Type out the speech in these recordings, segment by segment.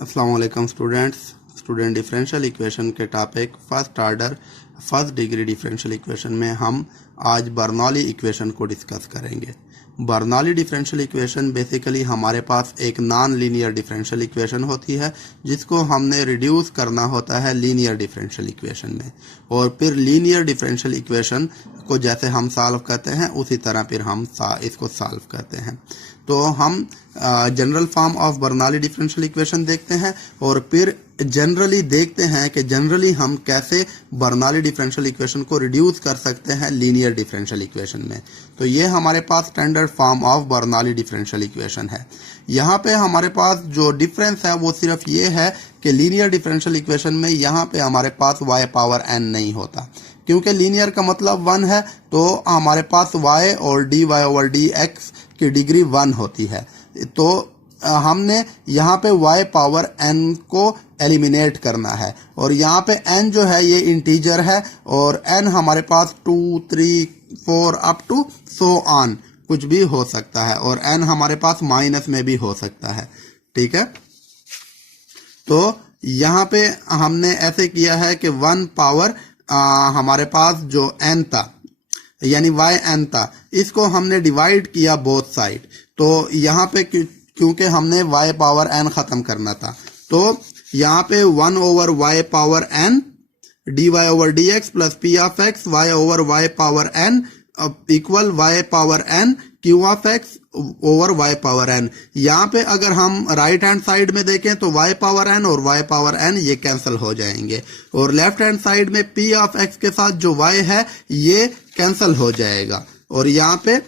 अस्सलाम वालेकुम student differential equation के topic first degree differential equation में हम आज बर्नौली इक्वेशन को डिस्कस करेंगे। बर्नौली डिफरेंशियल इक्वेशन बेसिकली हमारे पास एक नॉन लीनियर डिफरेंशियल इक्वेशन होती है जिसको हमने रिड्यूस करना होता है लीनियर डिफरेंशियल इक्वेशन में, और फिर लीनियर डिफरेंशियल इक्वेशन को जैसे हम सॉल्व करते हैं उसी तरह फिर हम इसको सॉल्व करते हैं। तो हम general form of Bernoulli differential equation देखते हैं और फिर जनरली देखते हैं कि जनरली हम कैसे बर्नौली डिफरेंशियल इक्वेशन को रिड्यूस कर सकते हैं लीनियर डिफरेंशियल इक्वेशन में। तो ये हमारे पास standard form of Bernoulli differential equation है। यहाँ पे हमारे पास जो डिफरेंस है वो सिर्फ ये है कि लीनियर डिफरेंशियल इक्वेशन में यहाँ पे हमारे पास y पावर n नहीं होता, क्योंकि लीनियर का मतलब 1 है, तो हमारे पास y और dy ओवर dx की डिग्री 1 होती है। तो हमने यहाँ पे y पावर n को एलिमिनेट करना है, और यहाँ पे n जो है ये इंटीजर है और n हमारे पास 2, 3, 4 अप टू सो ऑन कुछ भी हो सकता है, और n हमारे पास माइनस में भी हो सकता है। ठीक है, तो यहाँ पे हमने ऐसे किया है कि 1 पावर हमारे पास जो n था यानी yn था, इसको हमने डिवाइड किया बोथ साइड। तो यहाँ पे क्योंकि हमने y पावर n खत्म करना था, तो यहाँ पे 1 over y power n dy over dx plus p of x y over y power n equal y power n q of x over y power n। यहाँ पे अगर हम राइट हैंड साइड में देखें तो y पावर n और y power n ये cancel हो जाएंगे, और लेफ्ट हैंड साइड में p ऑफ x के साथ जो y है ये कैंसिल हो जाएगा, और यहाँ पे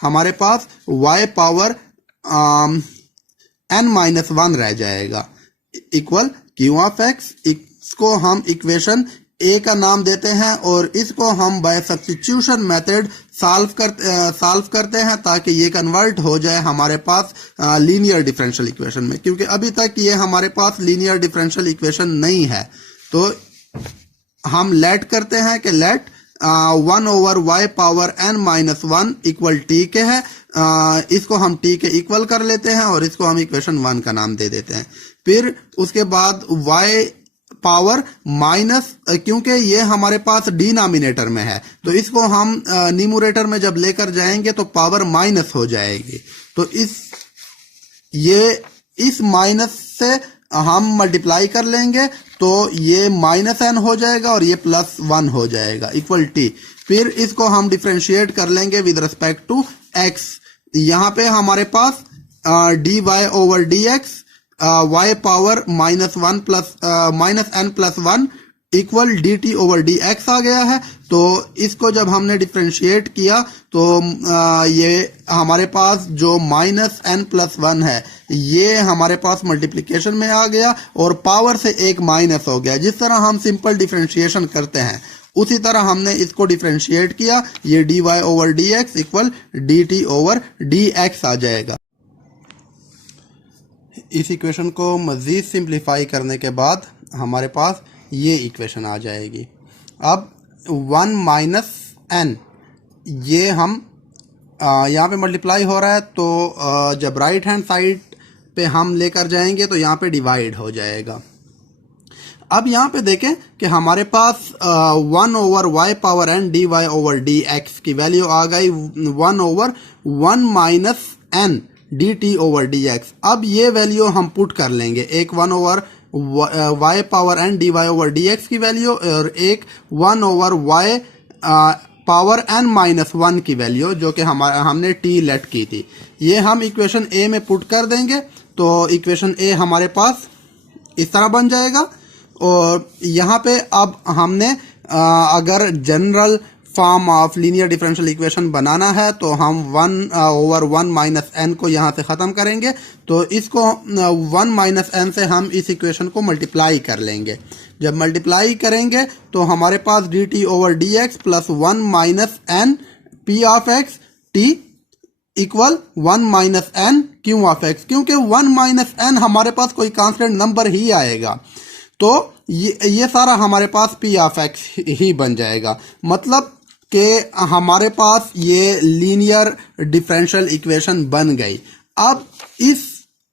हमारे पास y पावर n माइनस 1 रह जाएगा इक्वल q ऑफ x। इसको हम इक्वेशन ए का नाम देते हैं और इसको हम बाय सब्स्टिट्यूशन मेथड सॉल्व करते हैं ताकि ये कन्वर्ट हो जाए हमारे पास लीनियर डिफरेंशियल इक्वेशन में, क्योंकि अभी तक ये हमारे पास लीनियर डिफरेंशियल इक्वेशन नहीं है। तो हम लेट करते हैं कि let 1 over y power n minus 1 equal t के है, इसको हम t के इक्वल कर लेते हैं और इसको हम इक्वेशन 1 का नाम दे देते हैं। फिर उसके बाद y पावर माइनस, क्योंकि ये हमारे पास डिनोमिनेटर में है तो इसको हम न्यूमरेटर में जब लेकर जाएंगे तो पावर माइनस हो जाएगी। तो इस माइनस से हम मल्टीप्लाई कर लेंगे तो ये माइनस n हो जाएगा और ये प्लस 1 हो जाएगा इक्वल t। फिर इसको हम डिफरेंशिएट कर लेंगे विद रिस्पेक्ट टू x। यहाँ पे हमारे पास dy over dx y power minus n plus 1 equal dt over dx आ गया है। तो इसको जब हमने डिफरेंशिएट किया तो ये हमारे पास जो माइनस n प्लस 1 है ये हमारे पास मल्टीप्लिकेशन में आ गया और पावर से एक माइनस हो गया। जिस तरह हम सिंपल डिफरेंशिएशन करते हैं उसी तरह हमने इसको डिफरेंशिएट किया, ये dy over dx equal dt over dx आ जाएगा। इस इक्वेशन को मज़ीद सिंप्लीफाई करने के बाद हमारे पास ये इक्वेशन आ जाएगी। अब 1 माइनस n ये हम यहाँ पे मल्टीप्लाई हो रहा है, तो जब राइट हैंड साइड पे हम लेकर जाएंगे तो यहाँ पे डिवाइड हो जाएगा। अब यहाँ पे देखें कि हमारे पास 1 over y power n dy over dx की वैल्यू आ गई 1 over 1 minus n dt over dx। अब ये वैल्यू हम पुट कर लेंगे, एक 1 over y power n dy over dx की वैल्यू और एक 1 over y power n minus 1 की वैल्यू जो कि हमने t लेट की थी, ये हम इक्वेशन a में पुट कर देंगे। तो इक्वेशन a हमारे पास इस तरह बन जाएगा। और यहाँ पे अब हमने अगर general form of linear differential equation बनाना है तो हम 1 ओवर 1 माइनस n को यहाँ से ख़त्म करेंगे, तो इसको 1 माइनस n से हम इस इक्वेशन को मल्टीप्लाई कर लेंगे। जब मल्टीप्लाई करेंगे तो हमारे पास dt over dx plus 1 minus n p of x t equal 1 minus n q of x, क्योंकि 1 माइनस n हमारे पास कोई कांस्टेंट नंबर ही आएगा तो ये सारा हमारे पास p ऑफ x ही बन जाएगा। मतलब कि हमारे पास ये लीनियर डिफरेंशियल इक्वेशन बन गई। अब इस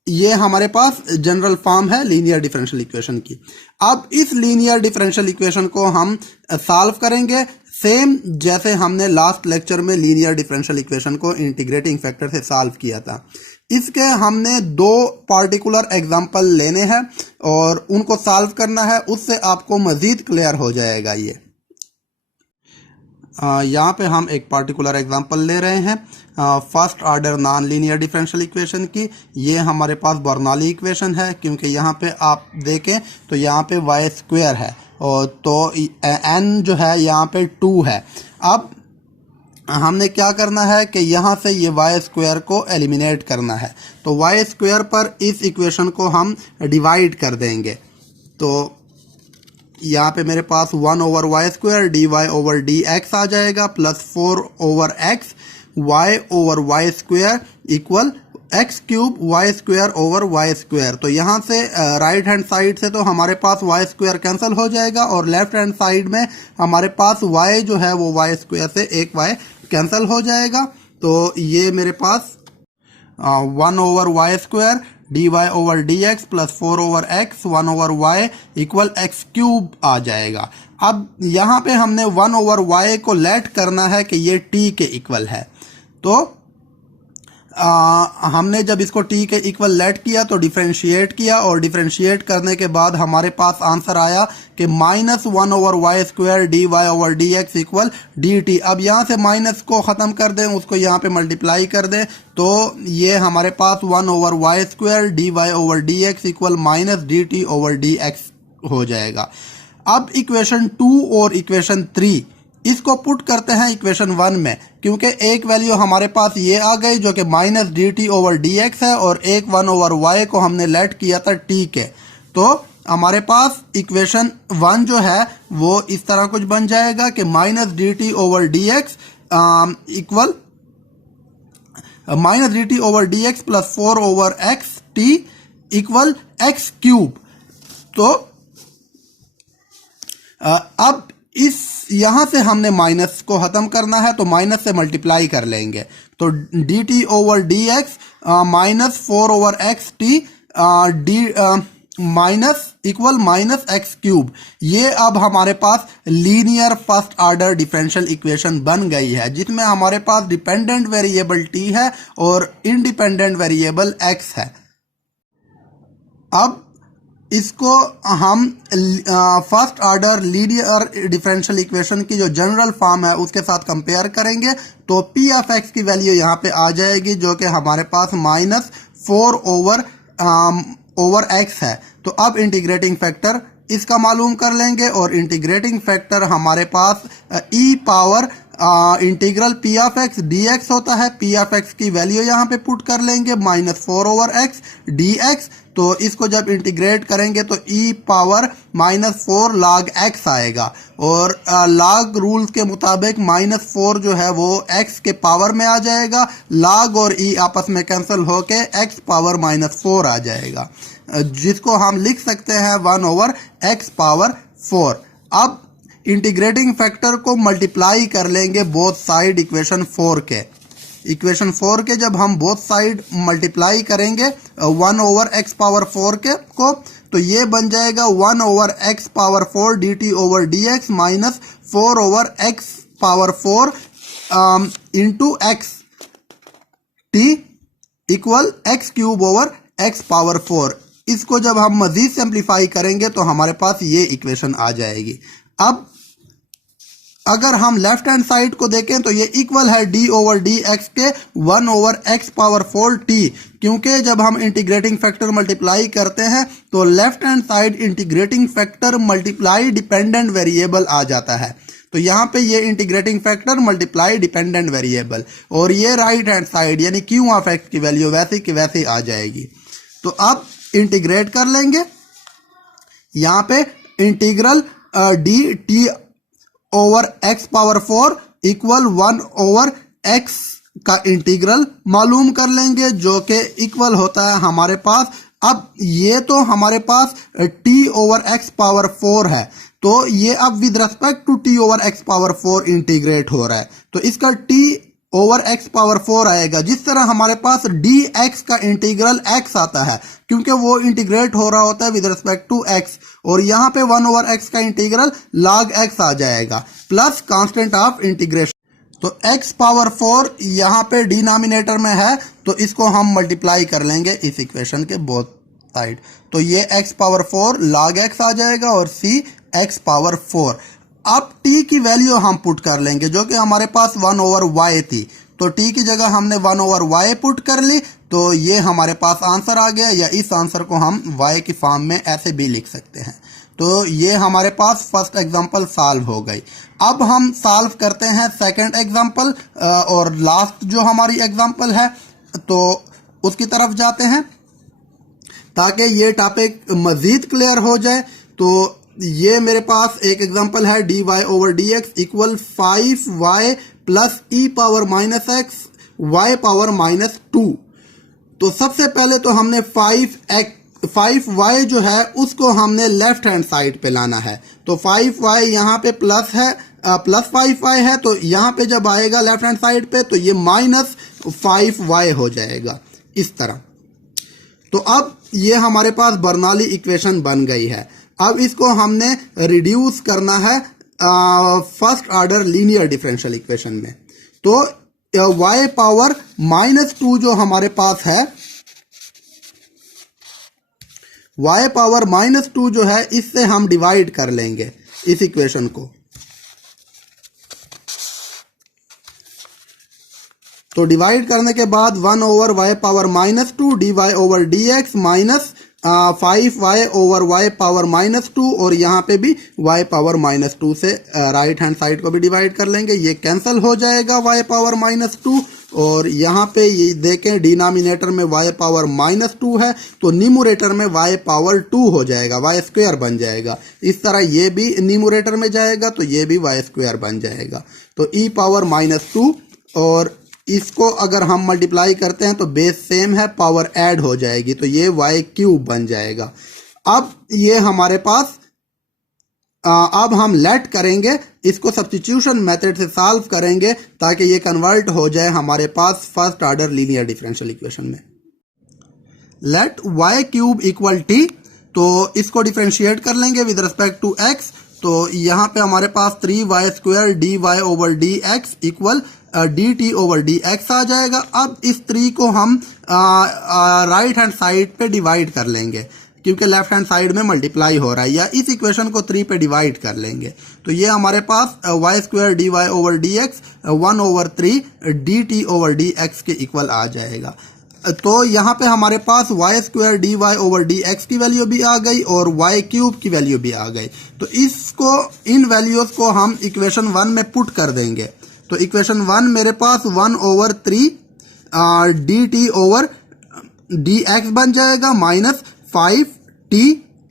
ये हमारे पास जनरल फॉर्म है लीनियर डिफरेंशियल इक्वेशन की। अब इस लीनियर डिफरेंशियल इक्वेशन को हम सॉल्व करेंगे सेम जैसे हमने लास्ट लेक्चर में लीनियर डिफरेंशियल इक्वेशन को इंटीग्रेटिंग फैक्टर से सॉल्व किया था। इसके हमने दो पार्टिकुलर एग्जांपल लेने हैं और उनको सॉल्व करना है, उससे आपको मजीद क्लियर हो जाएगा। ये यहाँ पे हम एक पार्टिकुलर एग्जांपल ले रहे हैं first order non linear differential equation की। ये हमारे पास बर्नौली इक्वेशन है, क्योंकि यहाँ पे आप देखें तो यहाँ पे वाई स्क्वायर है और तो n जो है यहाँ पे 2 है। अब हमने क्या करना है कि यहाँ से ये वाई स्क्वायर को एलिमिनेट करना है, तो वाई स्क्वायर पर इस इक्वेशन को हम डिवाइड कर देंगे। तो यहाँ पे मेरे पास 1 over y square d y over d x आ जाएगा plus 4 over x y over y square equal x cube y square over y square. तो यहाँ से राइट हैंड साइड से तो हमारे पास वाई स्क्वायर कैंसिल हो जाएगा और लेफ्ट हैंड साइड में हमारे पास वाई जो है वो वाई स्क्वायर से एक वाई कैंसिल हो जाएगा। तो ये मेरे पास 1 over y square d y over d x plus 4 over x 1 over y equal x cube आ जाएगा। अब यहाँ पे हमने 1 ओवर वाई को लेट करना है कि ये टी के इक्वल है। तो हमने जब इसको t के इक्वल लेट किया तो डिफरेंशिएट किया और डिफरेंशिएट करने के बाद हमारे पास आंसर आया कि -1 over y square d y over d x equal d t. अब यहाँ से माइनस को ख़त्म कर दें, उसको यहाँ पे मल्टीप्लाई कर दें, तो ये हमारे पास 1 over y square d y over d x equal minus d t over d x हो जाएगा। अब इक्वेशन 2 और इक्वेशन 3 इसको पुट करते हैं इक्वेशन 1 में, क्योंकि एक वैल्यू हमारे पास ये आ गई जो कि minus d t over d x है और एक 1 ओवर वाई को हमने लेट किया था टी के। तो हमारे पास इक्वेशन 1 जो है वो इस तरह कुछ बन जाएगा कि minus d t over d x equal minus d t over d x plus 4 over x T equal x cube. तो अब इस यहां से हमने माइनस को खत्म करना है, तो माइनस से मल्टीप्लाई कर लेंगे। तो d t over d x minus 4 over x t d minus equal minus x cube. ये अब हमारे पास linear first order differential equation बन गई है, जिसमें हमारे पास डिपेंडेंट वेरिएबल टी है और इंडिपेंडेंट वेरिएबल एक्स है। अब इसको हम first order linear differential equation की जो जनरल फॉर्म है उसके साथ कंपेयर करेंगे, तो पी ऑफ एक्स की वैल्यू यहाँ पे आ जाएगी जो कि हमारे पास -4 ओवर एक्स है। तो अब इंटीग्रेटिंग फैक्टर इसका मालूम कर लेंगे और इंटीग्रेटिंग फैक्टर हमारे पास e power integral p of x d x होता है। पी ऑफ एक्स की वैल्यू यहाँ पे पुट कर लेंगे -4 ओवर एक्स डी एक्स। तो इसको जब इंटीग्रेट करेंगे तो ई पावर -4 log x आएगा और log रूल्स के मुताबिक -4 जो है वो x के पावर में आ जाएगा। log और e आपस में कैंसिल होके x पावर -4 आ जाएगा, जिसको हम लिख सकते हैं 1 ओवर x पावर 4। अब इंटीग्रेटिंग फैक्टर को मल्टीप्लाई कर लेंगे बोथ साइड इक्वेशन 4 के। इक्वेशन 4 के जब हम बोथ साइड मल्टीप्लाई करेंगे 1 ओवर x पावर 4 के को, तो ये बन जाएगा 1 over x power 4 D t over d x minus 4 over x power 4 into x T equal x cube over x power 4। इसको जब हम मजीद सिंप्लीफाई करेंगे तो हमारे पास ये इक्वेशन आ जाएगी। अब अगर हम लेफ्ट हैंड साइड को देखें तो ये इक्वल है डी ओवर डी एक्स के 1 ओवर एक्स पावर 4 टी, क्योंकि जब हम इंटीग्रेटिंग फैक्टर मल्टीप्लाई करते हैं तो left hand side integrating factor multiply dependent variable आ जाता है। तो यहाँ पे ये integrating factor multiply dependent variable और ये राइट हैंड साइड यानी क्यू ऑफ एक्स की वैल्यू वैसे की वैसे आ जाएगी। तो अब इंटीग्रेट कर लेंगे, यहाँ पे integral D t over x power 4 equal 1 over x का इंटीग्रल मालूम कर लेंगे जो कि इक्वल होता है हमारे पास। अब ये तो हमारे पास t ओवर एक्स पावर 4 है, तो ये अब with respect to t over x power 4 integrate हो रहा है। तो इसका t ओवर एक्स पावर 4 आएगा। जिस तरह हमारे पास dx का इंटीग्रल x आता है क्योंकि वो इंटीग्रेट हो रहा होता है विद रिस्पेक्ट टू x, और यहाँ पे 1 ओवर x का इंटीग्रल log x आ जाएगा प्लस कांस्टेंट ऑफ इंटीग्रेशन। तो x पावर 4 यहाँ पे डिनोमिनेटर में है तो इसको हम मल्टीप्लाई कर लेंगे इस इक्वेशन के बोथ साइड। तो ये x पावर 4 log x आ जाएगा और c x पावर 4। अब t की वैल्यू हम पुट कर लेंगे जो कि हमारे पास 1 ओवर y थी, तो t की जगह हमने 1 ओवर y पुट कर ली, तो ये हमारे पास आंसर आ गया, या इस आंसर को हम y की फॉर्म में ऐसे भी लिख सकते हैं। तो ये हमारे पास फर्स्ट एग्जांपल सॉल्व हो गई। अब हम सॉल्व करते हैं सेकंड एग्जांपल और लास्ट जो हमारी एग्जांपल है तो उसकी तरफ जाते हैं ताकि ये टॉपिक मजीद क्लियर हो जाए। तो ये मेरे पास एक एग्जांपल है dy over dx equal 5y plus e power minus x y power minus 2। तो सबसे पहले तो हमने 5y जो है उसको हमने लेफ्ट हैंड साइड पे लाना है। तो 5y यहाँ पे प्लस है, प्लस 5y है, तो यहाँ पे जब आएगा लेफ्ट हैंड साइड पे तो ये माइनस 5y हो जाएगा इस तरह। तो अब ये हमारे पास बर्नौली इक्वेशन बन गई है। अब इसको हमने रिड्यूस करना है first order linear differential equation में। तो y पावर माइनस 2 जो हमारे पास है, y पावर माइनस 2 जो है इससे हम डिवाइड कर लेंगे इस इक्वेशन को। तो डिवाइड करने के बाद 1 over y power minus 2 dy over dx minus 5y over y power minus 2, और यहाँ पे भी y पावर माइनस 2 से राइट हैंड साइड को भी डिवाइड कर लेंगे, ये कैंसिल हो जाएगा y पावर माइनस 2। और यहाँ पे ये देखें डिनोमिनेटर में y पावर माइनस 2 है तो न्यूमरेटर में y पावर 2 हो जाएगा, y स्क्वायर बन जाएगा। इस तरह ये भी न्यूमरेटर में जाएगा तो ये भी y स्क्वायर बन जाएगा। तो e पावर माइनस 2 और इसको अगर हम मल्टीप्लाई करते हैं तो बेस सेम है, पावर ऐड हो जाएगी तो ये y क्यूब बन जाएगा। अब ये हमारे पास अब हम लेट करेंगे, इसको सब्स्टिट्यूशन मेथड से सॉल्व करेंगे ताकि ये कन्वर्ट हो जाए हमारे पास first order linear differential equation में। Let y cube equal t, तो इसको डिफरेंशिएट कर लेंगे विद रिस्पेक्ट टू x। तो यहाँ पे हमारे पास 3y square dy over dx equal dt over dx आ जाएगा। अब इस 3 को हम राइट हैंड साइड पे डिवाइड कर लेंगे क्योंकि लेफ्ट हैंड साइड में मल्टीप्लाई हो रहा है, या इस इक्वेशन को 3 पे डिवाइड कर लेंगे। तो ये हमारे पास y square dy over dx 1 over 3 dt over dx के इक्वल आ जाएगा। तो यहाँ पे हमारे पास y square dy over dx की वैल्यू भी आ गई और y क्यूब की वैल्यू भी आ गई। तो इसको इन वैल्यूज को हम इक्वेशन 1 में पुट कर देंगे। तो इक्वेशन 1 मेरे पास 1 ओवर 3 dt ओवर dx बन जाएगा minus 5t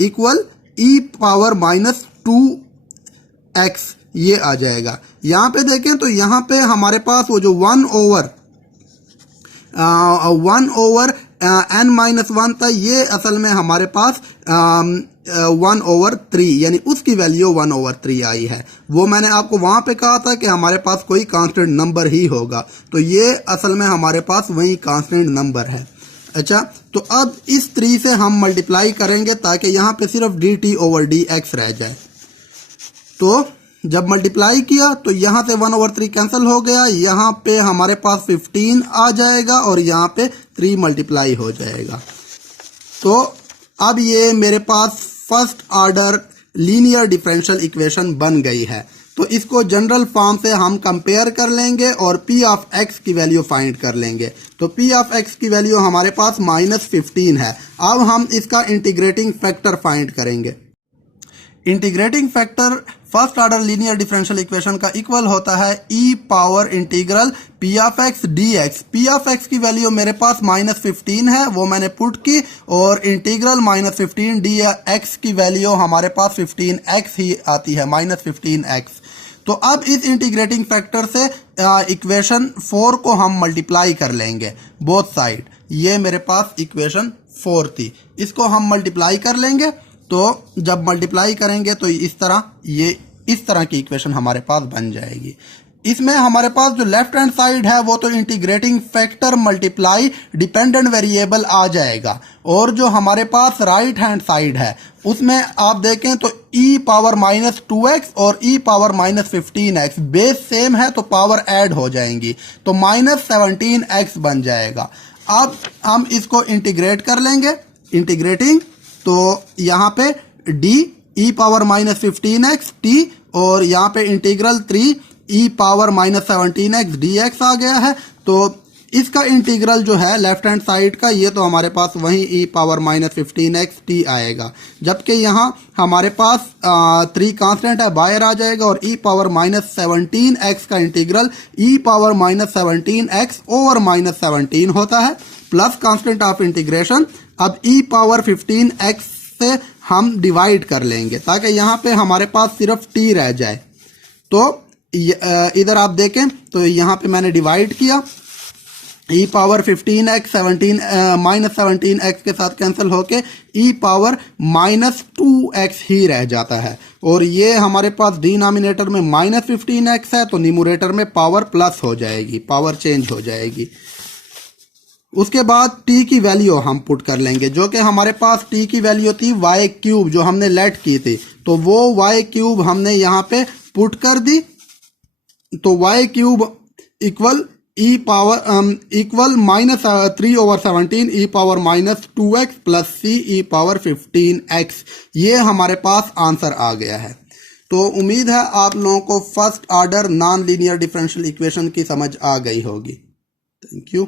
equal e power minus 2x, ये आ जाएगा। यहाँ पे देखें तो यहाँ पे हमारे पास वो जो 1 ओवर n माइनस 1 था, ये असल में हमारे पास 1 ओवर 3 यानी उसकी वैल्यू 1 ओवर 3 आई है। वो मैंने आपको वहां पे कहा था कि हमारे पास कोई कांस्टेंट नंबर ही होगा, तो ये असल में हमारे पास वही कांस्टेंट नंबर है। अच्छा, तो अब इस 3 से हम मल्टीप्लाई करेंगे ताकि यहाँ पे सिर्फ dt ओवर dx रह जाए। तो जब मल्टीप्लाई किया तो यहाँ से 1 ओवर 3 कैंसिल हो गया, यहाँ पे हमारे पास 15 आ जाएगा और यहाँ पे 3 मल्टीप्लाई हो जाएगा। तो अब ये मेरे पास first order linear differential equation बन गई है। तो इसको जनरल फॉर्म से हम कंपेयर कर लेंगे और p ऑफ x की वैल्यू फाइंड कर लेंगे। तो p ऑफ x की वैल्यू हमारे पास -15 है। अब हम इसका इंटीग्रेटिंग फैक्टर फाइंड करेंगे। Integrating factor first order linear differential equation का इक्वल होता है e power integral p of x dx। p of x की वैल्यू मेरे पास -15 है, वो मैंने पुट की, और इंटीग्रल -15 dx की वैल्यू हमारे पास 15x ही आती है, -15x। तो अब इस इंटीग्रेटिंग फैक्टर से इक्वेशन 4 को हम मल्टीप्लाई कर लेंगे बोथ साइड। ये मेरे पास इक्वेशन 4 थी, इसको हम मल्टीप्लाई कर लेंगे। तो जब मल्टीप्लाई करेंगे तो इस तरह की इक्वेशन हमारे पास बन जाएगी। इसमें हमारे पास जो लेफ्ट हैंड साइड है वो तो integrating factor multiply dependent variable आ जाएगा, और जो हमारे पास राइट हैंड साइड है उसमें आप देखें तो e पावर माइनस 2x और e power minus 15x base same है तो पावर ऐड हो जाएंगी, तो माइनस 17x बन जाएगा। अब हम इसको इंटीग्रेट कर लेंगे, इंटीग्रेटिंग तो यहाँ पे d e power minus 15x t और यहाँ पे integral 3 e power minus 17x dx आ गया है। तो इसका इंटीग्रल जो है लेफ्ट हैंड साइड का ये तो हमारे पास वही e power minus 15x t आएगा, जबकि यहाँ हमारे पास 3 कांस्टेंट है बाहर आ जाएगा और e पावर माइनस 17x का integral e power minus 17x over minus 17 होता है प्लस कांस्टेंट ऑफ इंटीग्रेशन। अब e पावर 15x से हम डिवाइड कर लेंगे ताकि यहाँ पे हमारे पास सिर्फ t रह जाए। तो इधर आप देखें तो यहाँ पे मैंने डिवाइड किया, e power 15x 17 minus 17x के साथ कैंसिल होके e पावर माइनस 2x ही रह जाता है, और ये हमारे पास डिनोमिनेटर में माइनस 15x है तो न्यूमरेटर में पावर प्लस हो जाएगी, पावर चेंज हो जाएगी। उसके बाद t की वैल्यू हम पुट कर लेंगे, जो कि हमारे पास t की वैल्यू थी y क्यूब जो हमने लेट की थी, तो वो y क्यूब हमने यहाँ पे पुट कर दी। तो y cube equal e power equal minus 3 over 17 e power minus 2x plus c e power 15x, ये हमारे पास आंसर आ गया है। तो उम्मीद है आप लोगों को first order non linear differential equation की समझ आ गई होगी। Thank you.